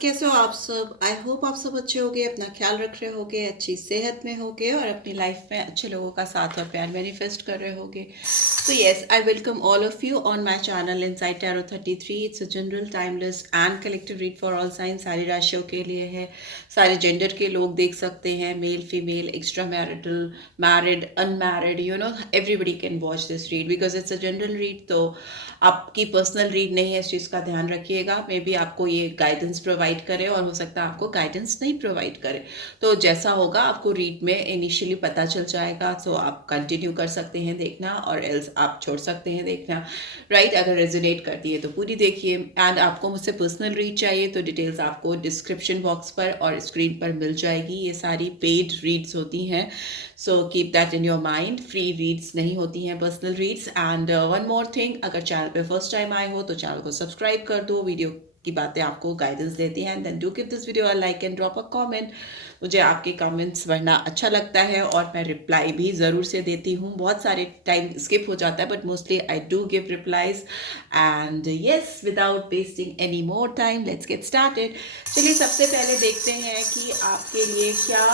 कैसे हो आप सब? आई होप आप सब अच्छे होगे, अपना ख्याल रख रहे होगे, अच्छी सेहत में होगे और अपनी लाइफ में अच्छे लोगों का साथ और प्यार मैनिफेस्ट कर रहे होगे. So yes, I welcome all of you on my channel Inside Tarot 33. It's a general, timeless and collective read for all signs. सारी राशियों के लिए है, सारे जेंडर के लोग देख सकते हैं, male female extra marital married unmarried, everybody can watch this read because it's a general read. तो आपकी पर्सनल रीड नहीं है, इस चीज़ का ध्यान रखिएगा. मे बी आपको ये गाइडेंस प्रोवाइड करे और हो सकता है आपको गाइडेंस नहीं प्रोवाइड करे. तो जैसा होगा आपको रीड में इनिशियली पता चल जाएगा. तो आप कंटिन्यू कर सकते हैं देखना और एल्स आप छोड़ सकते हैं देखना. राइट, अगर रेजोनेट करती है तो पूरी देखिए. एंड आपको मुझसे पर्सनल रीड चाहिए तो डिटेल्स आपको डिस्क्रिप्शन बॉक्स पर और स्क्रीन पर मिल जाएगी. ये सारी पेड रीड्स होती हैं, so keep that in your mind. Free reads नहीं होती हैं personal reads. And one more thing, अगर चैनल पे फर्स्ट टाइम आए हो तो चैनल को सब्सक्राइब कर दो. वीडियो की बातें आपको गाइडेंस देती हैं. Then do give this video a like and drop a comment. मुझे आपके कमेंट्स पढ़ना अच्छा लगता है और मैं रिप्लाई भी ज़रूर से देती हूँ. बहुत सारे टाइम स्किप हो जाता है but mostly I do give replies. And yes, without wasting any more time let's get started. चलिए सबसे पहले देखते हैं कि आपके लिए क्या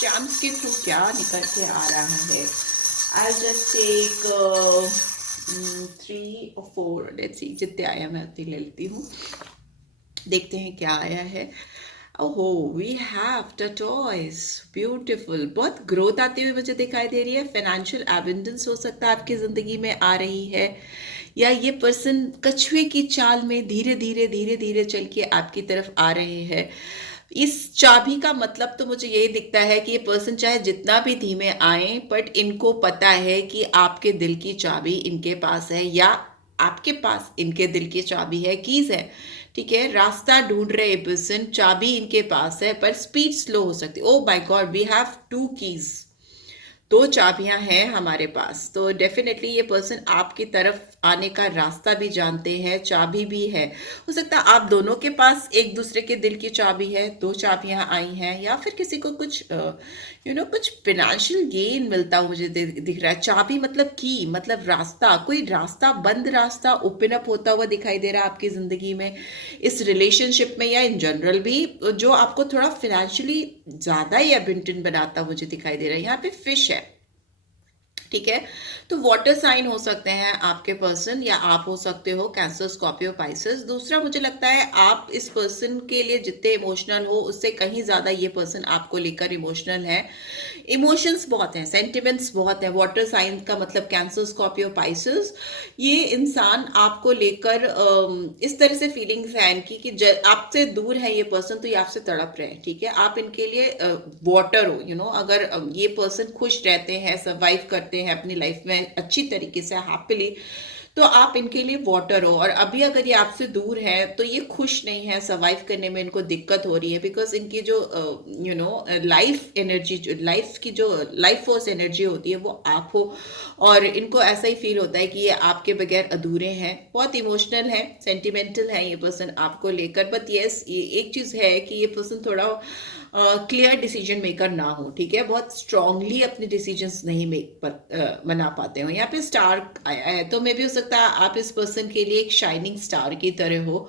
चांस के थ्रू क्या निकल के आ रहा है. I just take 3 or 4. Let's see, जितने आया मैं उतनी ले लेती हूँ. देखते हैं क्या आया है. ओहो, वी हैव टॉर्टोइज. ब्यूटीफुल. बहुत ग्रोथ आती हुई मुझे दिखाई दे रही है. फाइनेंशियल एबंडेंस हो सकता है आपकी ज़िंदगी में आ रही है, या ये पर्सन कछुए की चाल में धीरे धीरे चल के आपकी तरफ आ रहे हैं. इस चाबी का मतलब तो मुझे यही दिखता है कि ये पर्सन चाहे जितना भी धीमे आए बट इनको पता है कि आपके दिल की चाबी इनके पास है, या आपके पास इनके दिल की चाबी है, कीज है. ठीक है, रास्ता ढूंढ रहे पर्सन, चाबी इनके पास है पर स्पीड स्लो हो सकती है. Oh my God, we have 2 keys. 2 चाबियां हैं हमारे पास. तो डेफिनेटली ये पर्सन आपकी तरफ आने का रास्ता भी जानते हैं, चाबी भी है. हो सकता है आप दोनों के पास एक दूसरे के दिल की चाबी है, 2 चाबियां आई हैं, या फिर किसी को कुछ कुछ फिनेंशियल गेन मिलता हुआ मुझे दिख रहा है. चाबी मतलब की, मतलब रास्ता, कोई रास्ता, बंद रास्ता ओपन अप होता हुआ दिखाई दे रहा है आपकी जिंदगी में, इस रिलेशनशिप में या इन जनरल भी, जो आपको थोड़ा फिनेंशियली ज़्यादा ही अबिंटन बनाता मुझे दिखाई दे रहा है. यहाँ पे फिश है. ठीक है, तो वाटर साइन हो सकते हैं आपके पर्सन, या आप हो सकते हो कैंसर, स्कॉर्पियो, पाइसेस. दूसरा, मुझे लगता है आप इस पर्सन के लिए जितने इमोशनल हो उससे कहीं ज़्यादा ये पर्सन आपको लेकर इमोशनल है. इमोशंस बहुत हैं, सेंटिमेंट्स बहुत हैं. वाटर साइन का मतलब कैंसर, स्कॉर्पियो, पाइसेस. ये इंसान आपको लेकर इस तरह से फीलिंग्स हैं इनकी कि आपसे दूर है ये पर्सन तो ये आपसे तड़प रहे हैं. ठीक है, आप इनके लिए वाटर हो. अगर ये पर्सन खुश रहते हैं, सर्वाइव करते हैं अपनी लाइफ में अच्छी तरीके से, हैप्पीली, तो आप इनके लिए वाटर हो. और अभी अगर ये आपसे दूर है तो ये खुश नहीं है, सर्वाइव करने में इनको दिक्कत हो रही है बिकॉज इनकी जो लाइफ एनर्जी, जो लाइफ की जो लाइफ फोर्स एनर्जी होती है वो आप हो. और इनको ऐसा ही फील होता है कि ये आपके बगैर अधूरे हैं. बहुत इमोशनल है, सेंटिमेंटल है ये पर्सन आपको लेकर. बट येस, ये एक चीज़ है कि ये पर्सन थोड़ा क्लियर डिसीजन मेकर ना हो. ठीक है, बहुत स्ट्रांगली अपने डिसीजंस नहीं बना पाते हो. यहाँ पे स्टार आया है तो मे भी हो सकता है आप इस पर्सन के लिए एक शाइनिंग स्टार की तरह हो.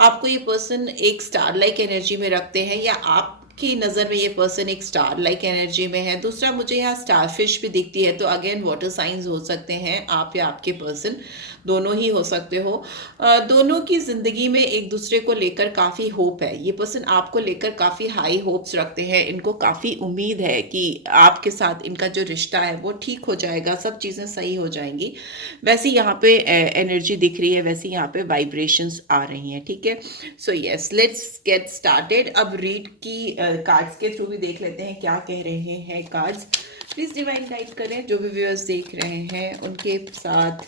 आपको ये पर्सन एक स्टार लाइक एनर्जी में रखते हैं, या आपकी नज़र में ये पर्सन एक स्टार लाइक एनर्जी में है. दूसरा, मुझे यहाँ स्टार फिश भी दिखती है, तो अगेन वाटर साइंस हो सकते हैं आप या आपके पर्सन, दोनों ही हो सकते हो. दोनों की ज़िंदगी में एक दूसरे को लेकर काफ़ी होप है. ये पर्सन आपको लेकर काफ़ी हाई होप्स रखते हैं. इनको काफ़ी उम्मीद है कि आपके साथ इनका जो रिश्ता है वो ठीक हो जाएगा, सब चीज़ें सही हो जाएंगी. वैसी यहाँ पे एनर्जी दिख रही है, वैसी यहाँ पे वाइब्रेशंस आ रही हैं. ठीक है, so yes, let's get started. अब रीड की कार्ड्स के थ्रू भी देख लेते हैं क्या कह रहे हैं कार्ड्स. प्लीज़ डिवाइन गाइड करें जो भी व्यूअर्स देख रहे हैं उनके साथ,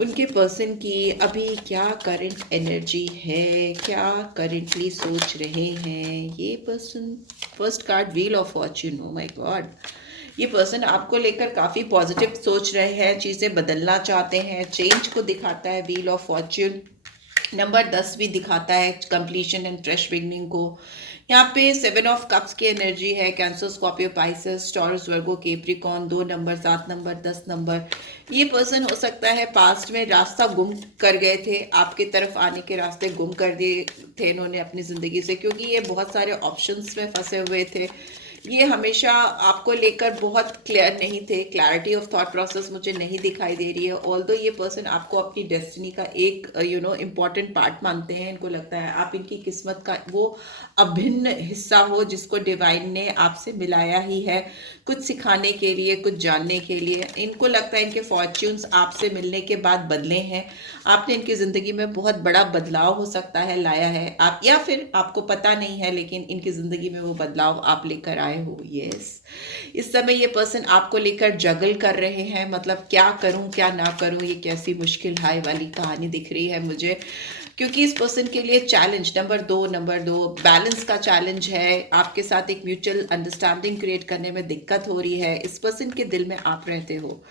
उनके पर्सन की अभी क्या करंट एनर्जी है, क्या करंटली सोच रहे हैं ये person. First card, wheel of Fortune. O my God, ये पर्सन आपको लेकर काफ़ी पॉजिटिव सोच रहे हैं, चीज़ें बदलना चाहते हैं, चेंज को दिखाता है व्हील ऑफ फॉर्च्यून. नंबर 10 भी दिखाता है कंप्लीशन एंड फ्रेश बिगनिंग को। यहाँ पे 7 ऑफ कप्स की एनर्जी है, कैंसर, स्कॉर्पियो, पाइसेस, टॉरस, वर्गो, केप्रिकॉन, 2 नंबर, 7 नंबर, 10 नंबर। ये पर्सन हो सकता है पास्ट में रास्ता गुम कर गए थे, आपकी तरफ आने के रास्ते गुम कर दिए थे इन्होंने अपनी ज़िंदगी से, क्योंकि ये बहुत सारे ऑप्शंस में फंसे हुए थे। ये हमेशा आपको लेकर बहुत क्लियर नहीं थे, क्लैरिटी ऑफ थॉट प्रोसेस मुझे नहीं दिखाई दे रही है। ऑल्दो ये पर्सन आपको अपनी डेस्टिनी का एक इम्पॉर्टेंट पार्ट मानते हैं, इनको लगता है आप इनकी किस्मत का वो अभिन्न हिस्सा हो जिसको डिवाइन ने आपसे मिलाया ही है, कुछ सिखाने के लिए, कुछ जानने के लिए। इनको लगता है इनके फॉर्च्यून्स आपसे मिलने के बाद बदले हैं, आपने इनकी ज़िंदगी में बहुत बड़ा बदलाव हो सकता है लाया है आप, या फिर आपको पता नहीं है लेकिन इनकी ज़िंदगी में वो बदलाव आप लेकर आए हो। यस, इस समय ये पर्सन आपको लेकर जगल कर रहे हैं, मतलब क्या करूं क्या ना करूं, ये कैसी मुश्किल हाय वाली कहानी दिख रही है मुझे, क्योंकि इस पर्सन के लिए चैलेंज नंबर दो बैलेंस का चैलेंज है। आपके साथ एक म्यूचुअल अंडरस्टैंडिंग क्रिएट करने में दिक्कत हो रही है। इस पर्सन के दिल में आप रहते हो,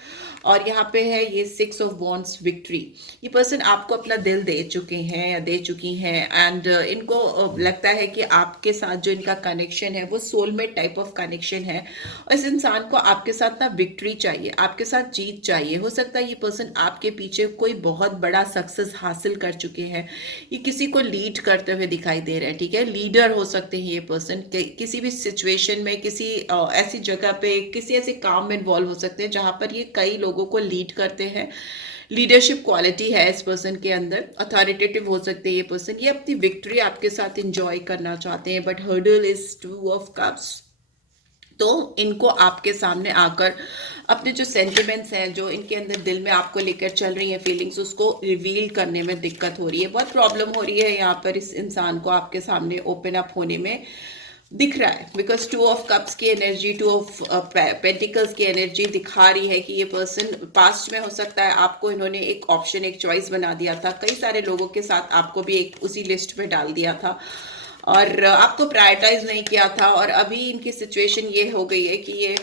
और यहाँ पे है ये 6 ऑफ वॉन्ड्स, विक्ट्री। ये पर्सन आपको अपना दिल दे चुके हैं या दे चुकी हैं, एंड इनको लगता है कि आपके साथ जो इनका कनेक्शन है वो सोलमेट टाइप ऑफ कनेक्शन है, और इस इंसान को आपके साथ ना विक्ट्री चाहिए, आपके साथ जीत चाहिए। हो सकता है ये पर्सन आपके पीछे कोई बहुत बड़ा सक्सेस हासिल कर चुके हैं, ये किसी को लीड करते हुए दिखाई दे रहे हैं, ठीक है, लीडर हो सकते हैं ये पर्सन, किसी भी सिचुएशन में, किसी ऐसी जगह पे, किसी ऐसे काम में इन्वॉल्व हो सकते हैं जहां पर ये कई लोगों को लीड करते हैं। लीडरशिप क्वालिटी है इस पर्सन के अंदर, अथॉरिटेटिव हो सकते हैं ये पर्सन, ये अपनी विक्ट्री आपके साथ इंजॉय करना चाहते हैं, but hurdle is 2 of cups. तो इनको आपके सामने आकर अपने जो सेंटिमेंट्स हैं, जो इनके अंदर दिल में आपको लेकर चल रही हैं फीलिंग्स, उसको रिवील करने में दिक्कत हो रही है, बहुत प्रॉब्लम हो रही है यहाँ पर इस इंसान को आपके सामने ओपन अप होने में दिख रहा है, बिकॉज 2 ऑफ कप्स की एनर्जी, 2 ऑफ पेंटिकल्स की एनर्जी दिखा रही है कि ये पर्सन पास्ट में हो सकता है आपको इन्होंने एक ऑप्शन, एक चॉइस बना दिया था, कई सारे लोगों के साथ आपको भी एक उसी लिस्ट में डाल दिया था और आपको प्रायोरिटाइज नहीं किया था, और अभी इनकी सिचुएशन ये हो गई है कि ये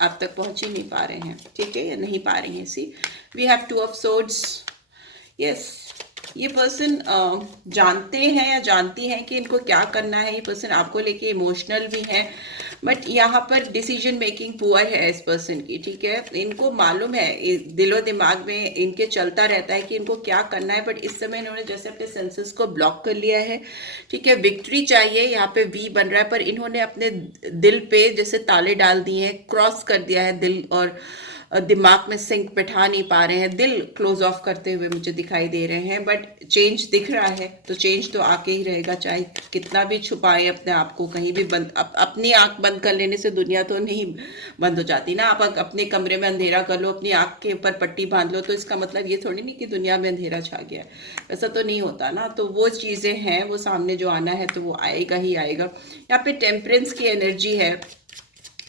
आप तक पहुंच ही नहीं पा रहे हैं, ठीक है, या नहीं पा रही हैं। See, we have 2 of swords. Yes, ये पर्सन जानते हैं या जानती हैं कि इनको क्या करना है। ये पर्सन आपको लेके इमोशनल भी हैं, बट यहाँ पर डिसीजन मेकिंग पुअर है इस पर्सन की, ठीक है। इनको मालूम है, दिलो दिमाग में इनके चलता रहता है कि इनको क्या करना है, बट इस समय इन्होंने जैसे अपने सेंसेस को ब्लॉक कर लिया है, ठीक है। विक्ट्री चाहिए, यहाँ पे वी बन रहा है, पर इन्होंने अपने दिल पे जैसे ताले डाल दिए हैं, क्रॉस कर दिया है दिल और दिमाग में सिंक बैठा नहीं पा रहे हैं, दिल क्लोज ऑफ करते हुए मुझे दिखाई दे रहे हैं, बट चेंज दिख रहा है, तो चेंज तो आके ही रहेगा, चाहे कितना भी छुपाए अपने आप को, कहीं भी बंद अपनी आंख बंद कर लेने से दुनिया तो नहीं बंद हो जाती ना। आप अपने कमरे में अंधेरा कर लो, अपनी आंख के ऊपर पट्टी बांध लो, तो इसका मतलब ये थोड़ी नहीं कि दुनिया में अंधेरा छा गया है, ऐसा तो नहीं होता ना। तो वो चीज़ें हैं, वो सामने जो आना है तो वो आएगा ही आएगा। यहाँ पे टेम्परेंस की एनर्जी है।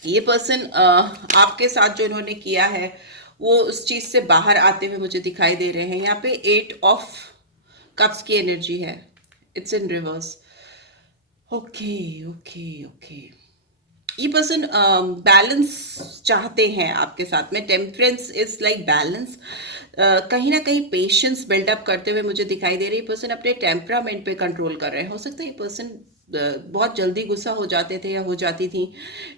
ये पर्सन आपके साथ जो इन्होंने किया है वो उस चीज से बाहर आते हुए मुझे दिखाई दे रहे हैं। यहाँ पे 8 ऑफ कप्स की एनर्जी है, it's in reverse. Okay okay okay, ये पर्सन बैलेंस चाहते हैं आपके साथ में। टेम्परेंस इज लाइक बैलेंस, कहीं ना कहीं पेशेंस बिल्डअप करते हुए मुझे दिखाई दे रही है। पर्सन अपने टेम्परामेंट पे कंट्रोल कर रहे हैं। हो सकता है ये पर्सन बहुत जल्दी गुस्सा हो जाते थे या हो जाती थी।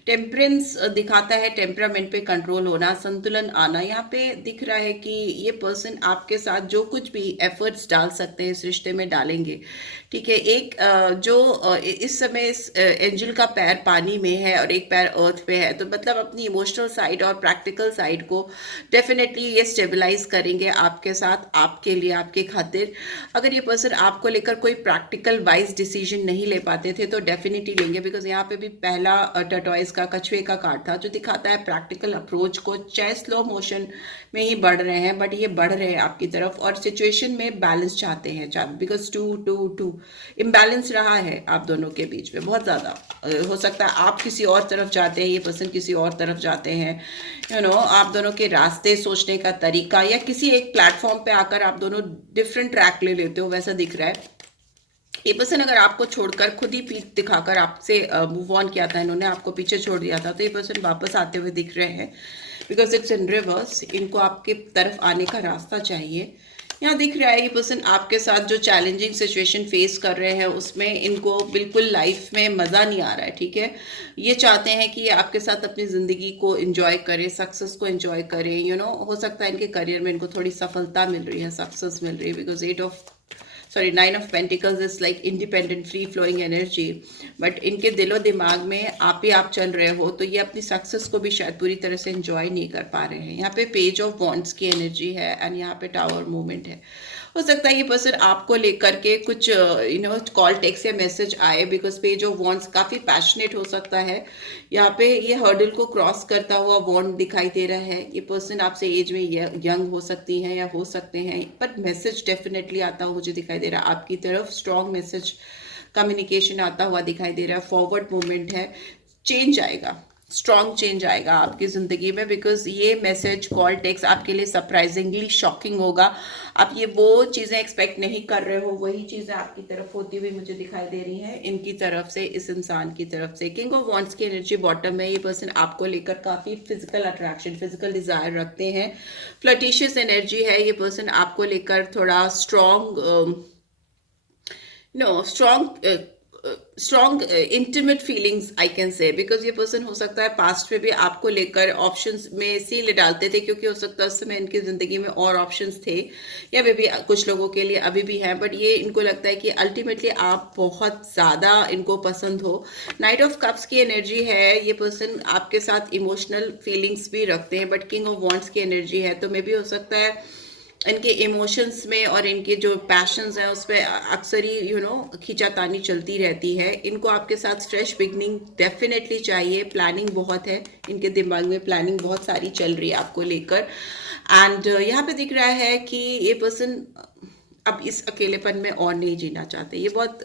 टेम्परेंस दिखाता है टेम्परामेंट पे कंट्रोल होना, संतुलन आना। यहाँ पे दिख रहा है कि ये पर्सन आपके साथ जो कुछ भी एफर्ट्स डाल सकते हैं इस रिश्ते में डालेंगे, ठीक है। एक जो इस समय इस एंजल का पैर पानी में है और एक पैर अर्थ पे है, तो मतलब अपनी इमोशनल साइड और प्रैक्टिकल साइड को डेफिनेटली ये स्टेबलाइज करेंगे आपके साथ, आपके लिए, आपके खातिर। अगर ये पर्सन आपको लेकर कोई प्रैक्टिकल वाइज डिसीजन नहीं ले पाते थे तो डेफिनेटली लेंगे, बिकॉज यहाँ पे भी पहला टर्टॉइज का, कछुए का कार्ड था जो दिखाता है प्रैक्टिकल अप्रोच को, चाहे स्लो मोशन में ही बढ़ रहे हैं बट ये बढ़ रहे हैं आपकी तरफ, और सिचुएशन में बैलेंस चाहते हैं, बिकॉज 2 इम्बैलेंस रहा है आप दोनों के बीच में बहुत ज़्यादा। हो सकता है आप किसी और तरफ जाते हैं, ये पर्सन किसी और तरफ जाते हैं, आप दोनों के रास्ते, सोचने का तरीका, या किसी एक प्लेटफॉर्म पे आकर आप दोनों डिफरेंट ट्रैक ले लेते हो, वैसा दिख रहा है। ये पर्सन अगर आपको छोड़कर खुद ही पीठ दिखाकर आपसे मूव ऑन किया था, इन्होंने आपको पीछे छोड़ दिया था, तो ये पर्सन वापस आते हुए दिख रहे हैं, बिकॉज इट्स इन रिवर्स। इनको आपके तरफ आने का रास्ता चाहिए, यहाँ दिख रहा है ये पर्सन आपके साथ जो चैलेंजिंग सिचुएशन फेस कर रहे हैं उसमें इनको बिल्कुल लाइफ में मज़ा नहीं आ रहा है, ठीक है। ये चाहते हैं कि ये आपके साथ अपनी ज़िंदगी को एंजॉय करें, सक्सेस को एंजॉय करें, हो सकता है इनके करियर में इनको थोड़ी सफलता मिल रही है, सक्सेस मिल रही है, because 9 of Pentacles is like independent free flowing energy, but इनके दिलो दिमाग में आप ही आप चल रहे हो, तो ये अपनी सक्सेस को भी शायद पूरी तरह से एंजॉय नहीं कर पा रहे हैं। यहाँ पे पेज ऑफ वॉन्ड्स की एनर्जी है एंड यहाँ पे टावर मूवमेंट है। हो सकता है ये पर्सन आपको लेकर के कुछ कॉल टेक्स्ट या मैसेज आए, बिकॉज पेज ऑफ वॉन्ड्स काफ़ी पैशनेट हो सकता है। यहाँ पे ये हर्डल को क्रॉस करता हुआ वॉन्ड दिखाई दे रहा है। ये पर्सन आपसे एज में यंग हो सकती हैं या हो सकते हैं, पर मैसेज डेफिनेटली आता हुआ मुझे दिखाई दे रहा है आपकी तरफ। स्ट्रॉन्ग मैसेज कम्युनिकेशन आता हुआ दिखाई दे रहा है। फॉरवर्ड मूवमेंट है, चेंज आएगा, स्ट्रॉन्ग चेंज आएगा आपकी ज़िंदगी में, बिकॉज ये मैसेज कॉल टेक्स्ट आपके लिए सरप्राइजिंगली शॉकिंग होगा। आप ये वो चीज़ें एक्सपेक्ट नहीं कर रहे हो, वही चीज़ें आपकी तरफ होती हुई मुझे दिखाई दे रही हैं इनकी तरफ से, इस इंसान की तरफ से। किंग ऑफ वॉन्ड्स की एनर्जी बॉटम में, ये पर्सन आपको लेकर काफ़ी फिजिकल अट्रैक्शन, फिजिकल डिज़ायर रखते हैं। फ्लर्टिशियस एनर्जी है, ये पर्सन आपको लेकर थोड़ा strong intimate feelings I can say, because ये पर्सन हो सकता है पास्ट में भी आपको लेकर ऑप्शंस में इसीलिए डालते थे क्योंकि हो सकता है उस समय इनकी ज़िंदगी में और ऑप्शंस थे, या वे भी कुछ लोगों के लिए अभी भी हैं, बट ये इनको लगता है कि अल्टीमेटली आप बहुत ज़्यादा इनको पसंद हो। नाइट ऑफ कप्स की एनर्जी है, ये पर्सन आपके साथ इमोशनल फीलिंग्स भी रखते हैं, बट किंग ऑफ वॉन्ड्स की एनर्जी है, तो मे भी हो सकता है इनके इमोशंस में और इनके जो पैशंस हैं उस पर अक्सर ही खींचातानी चलती रहती है। इनको आपके साथ फ्रेश बिगनिंग डेफिनेटली चाहिए। प्लानिंग बहुत है इनके दिमाग में, प्लानिंग बहुत सारी चल रही है आपको लेकर। एंड यहाँ पे दिख रहा है कि ये पर्सन अब इस अकेलेपन में और नहीं जीना चाहते। ये बहुत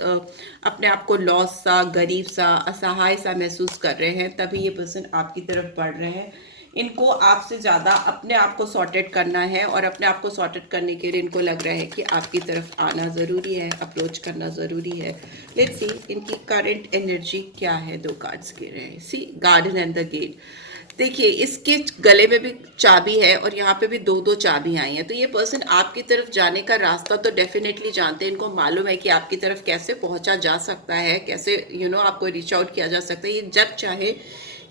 अपने आप को लॉस सा, गरीब सा, असहाय सा महसूस कर रहे हैं, तभी ये पर्सन आपकी तरफ बढ़ रहे हैं। इनको आपसे ज़्यादा अपने आप को सॉर्टेड करना है, और अपने आप को सॉर्टेड करने के लिए इनको लग रहा है कि आपकी तरफ आना ज़रूरी है, अप्रोच करना ज़रूरी है। लेट्स सी इनकी करंट एनर्जी क्या है। 2 कार्ड्स गिर रहे हैं, सी गार्डन एंड द गेट। देखिए इसके गले में भी चाबी है और यहाँ पे भी 2-2 चाबी आई हैं, तो ये पर्सन आपकी तरफ जाने का रास्ता तो डेफिनेटली जानते हैं। इनको मालूम है कि आपकी तरफ कैसे पहुँचा जा सकता है, कैसे आपको रीच आउट किया जा सकता है। ये जब चाहे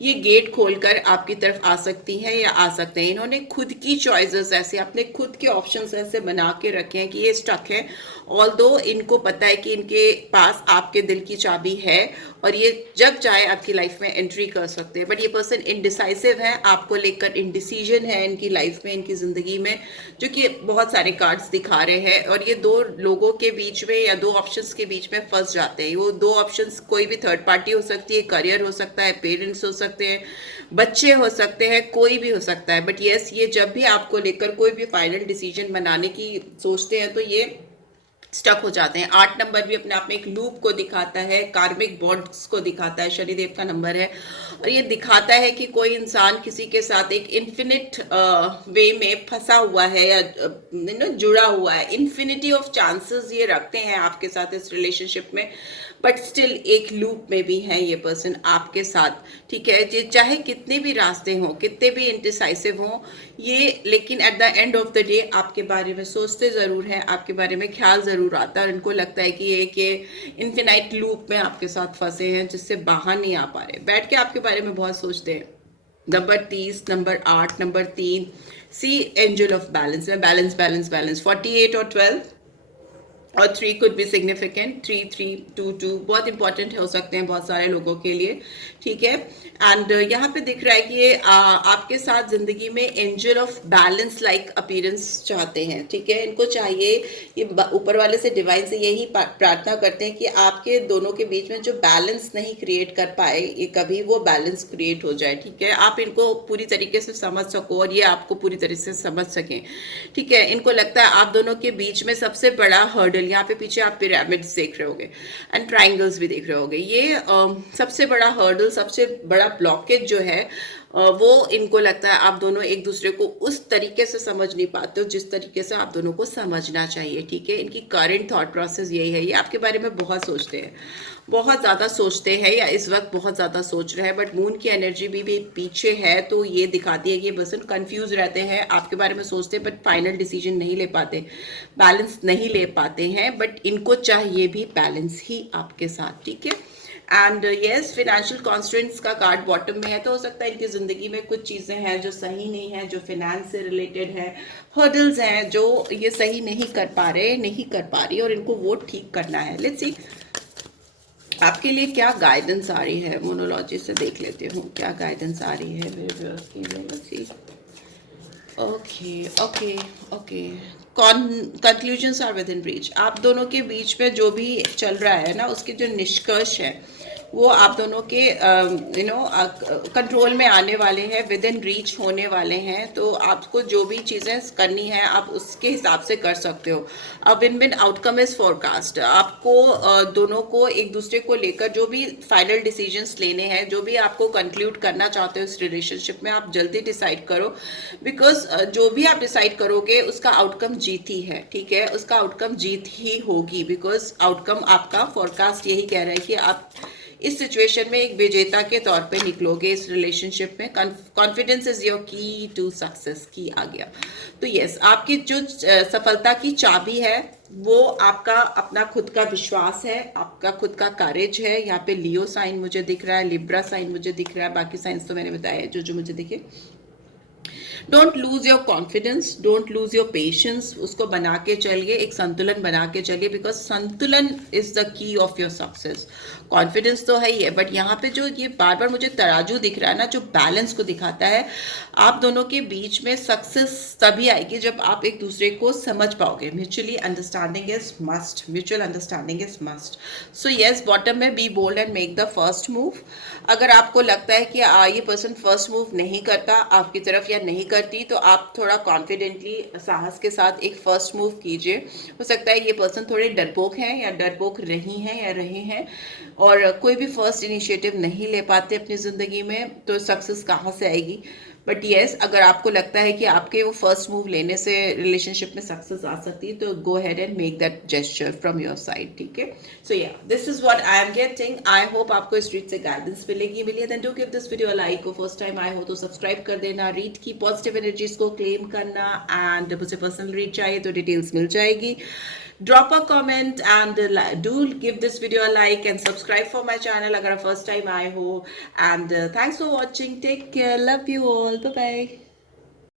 ये गेट खोलकर आपकी तरफ आ सकती हैं या आ सकते हैं। इन्होंने खुद की चॉइसेस ऐसे, अपने खुद के ऑप्शंस ऐसे बना के रखे हैं कि ये स्टक है, ऑल्दो इनको पता है कि इनके पास आपके दिल की चाबी है और ये जब चाहे आपकी लाइफ में एंट्री कर सकते हैं। बट ये पर्सन इनडिसाइसिव है, आपको लेकर इनडिसीजन है इनकी लाइफ में, इनकी ज़िंदगी में, जो कि बहुत सारे कार्ड्स दिखा रहे हैं। और ये 2 लोगों के बीच में या 2 ऑप्शंस के बीच में फंस जाते हैं। वो 2 ऑप्शंस कोई भी थर्ड पार्टी हो सकती है, करियर हो सकता है, पेरेंट्स हो सकते हैं, बच्चे हो सकते हैं, कोई भी हो सकता है। बट यस, ये जब भी आपको लेकर कोई भी फाइनल डिसीजन बनाने की सोचते हैं तो ये स्टक हो जाते हैं। 8 नंबर भी अपने आप में एक लूप को दिखाता है, कार्मिक बॉन्ड्स को दिखाता है, शनिदेव का नंबर है, और ये दिखाता है कि कोई इंसान किसी के साथ एक इन्फिनिट वे में फंसा हुआ है या जुड़ा हुआ है। इन्फिनिटी ऑफ चांसेस ये रखते हैं आपके साथ इस रिलेशनशिप में, बट स्टिल एक लूप में भी है ये पर्सन आपके साथ, ठीक है। ये चाहे कितने भी रास्ते हों, कितने भी इंडिसाइसिव हों ये, लेकिन at the end of the day आपके बारे में सोचते ज़रूर हैं, आपके बारे में ख्याल ज़रूर आता है। और इनको लगता है कि ये इन्फिनाइट लूप में आपके साथ फंसे हैं जिससे बाहर नहीं आ पा रहे। बैठ के आपके बारे में बहुत सोचते हैं। Number 30, number 8, number 3, see angel of balance में बैलेंस बैलेंस बैलेंस। 48 और 12 और 3 कुड बी सिग्निफिकेंट। 3, 3, 2, 2 बहुत इंपॉर्टेंट हो सकते हैं बहुत सारे लोगों के लिए, ठीक है। एंड यहाँ पे दिख रहा है कि ये आपके साथ ज़िंदगी में angel of balance like appearance चाहते हैं, ठीक है। इनको चाहिए, ये ऊपर वाले से, डिवाइन से यही प्रार्थना करते हैं कि आपके दोनों के बीच में जो बैलेंस नहीं क्रिएट कर पाए, ये कभी वो बैलेंस क्रिएट हो जाए, ठीक है। आप इनको पूरी तरीके से समझ सको और ये आपको पूरी तरीके से समझ सकें, ठीक है। इनको लगता है आप दोनों के बीच में सबसे बड़ा हर्डल, यहाँ पे पीछे आप पिरामिड्स देख रहे होगे एंड ट्राइंगल्स भी देख रहे होगे, ये सबसे बड़ा हर्डल, सबसे बड़ा ब्लॉकेज जो है वो इनको लगता है आप दोनों एक दूसरे को उस तरीके से समझ नहीं पाते हो जिस तरीके से आप दोनों को समझना चाहिए, ठीक है। इनकी करंट थॉट प्रोसेस यही है, ये आपके बारे में बहुत सोचते हैं, बहुत ज़्यादा सोचते हैं, या इस वक्त बहुत ज़्यादा सोच रहे हैं, बट मून की एनर्जी भी पीछे है, तो ये दिखाती है कि ये पर्सन कंफ्यूज रहते हैं, आपके बारे में सोचते हैं बट फाइनल डिसीजन नहीं ले पाते, बैलेंस नहीं ले पाते हैं, बट इनको चाहिए भी बैलेंस ही आपके साथ, ठीक है। एंड यस, फिनेंशियल कॉन्स्टेंट्स का कार्ड बॉटम में है, तो हो सकता है इनकी ज़िंदगी में कुछ चीज़ें हैं जो सही नहीं है, जो फिनेंस से रिलेटेड है, हर्डल्स हैं जो ये सही नहीं कर पा रहे, नहीं कर पा रही, और इनको वो ठीक करना है। लेट्स सी आपके लिए क्या गाइडेंस आ रही है, मोनोलॉजी से देख लेते हूँ क्या गाइडेंस आ रही है मेरे व्यूअर्स की। Let's see. Okay okay okay, conclusions are within reach. आप दोनों के बीच में जो भी चल रहा है ना, उसके जो निष्कर्ष है वो आप दोनों के कंट्रोल में आने वाले हैं, विद इन रीच होने वाले हैं। तो आपको जो भी चीज़ें करनी है आप उसके हिसाब से कर सकते हो। A win win outcome is forecast. आपको दोनों को एक दूसरे को लेकर जो भी फाइनल डिसीजंस लेने हैं, जो भी आपको कंक्लूड करना चाहते हो इस रिलेशनशिप में, आप जल्दी डिसाइड करो, बिकॉज जो भी आप डिसाइड करोगे उसका आउटकम जीत ही है, ठीक है। उसका आउटकम जीत ही होगी, बिकॉज आउटकम आपका फोरकास्ट यही कह रहा है कि आप इस सिचुएशन में एक विजेता के तौर पे निकलोगे इस रिलेशनशिप में। कॉन्फिडेंस इज योर की टू सक्सेस, की आ गया। तो यस, आपकी जो सफलता की चाबी है वो आपका अपना खुद का विश्वास है, आपका खुद का करेज है। यहाँ पे लियो साइन मुझे दिख रहा है, लिब्रा साइन मुझे दिख रहा है, बाकी साइंस तो मैंने बताया जो जो मुझे दिखे। Don't lose your confidence, don't lose your patience, उसको बना के चलिए, एक संतुलन बना के चलिए, बिकॉज संतुलन is the key of your success. Confidence तो है ही है, बट यहाँ पे जो ये बार बार मुझे तराजू दिख रहा है ना, जो बैलेंस को दिखाता है, आप दोनों के बीच में सक्सेस तभी आएगी जब आप एक दूसरे को समझ पाओगे। Mutually understanding is must, mutual understanding is must. So yes, bottom में be bold and make the first move. अगर आपको लगता है कि ये पर्सन फर्स्ट मूव नहीं करता आपकी तरफ या नहीं करती, तो आप थोड़ा कॉन्फिडेंटली साहस के साथ एक फर्स्ट मूव कीजिए। हो सकता है ये पर्सन थोड़े डरपोक हैं या डरपोक रही हैं या रहे हैं, और कोई भी फर्स्ट इनिशिएटिव नहीं ले पाते अपनी ज़िंदगी में, तो सक्सेस कहाँ से आएगी। बट येस, अगर आपको लगता है कि आपके वो फर्स्ट मूव लेने से रिलेशनशिप में सक्सेस आ सकती है, तो go ahead and make that gesture from your side, ठीक है। So yeah, this is what I am getting. I hope आपको इस रीड से गाइडेंस मिली then do give this video like. को फर्स्ट टाइम आए हो तो सब्सक्राइब कर देना, रीड की पॉजिटिव एनर्जीज को क्लेम करना, एंड मुझे पर्सनल रीड चाहिए तो डिटेल्स मिल जाएगी। Drop a comment and do give this video a like and subscribe for my channel अगर आप first time आए हो, and thanks for watching, take care, love you all, bye bye।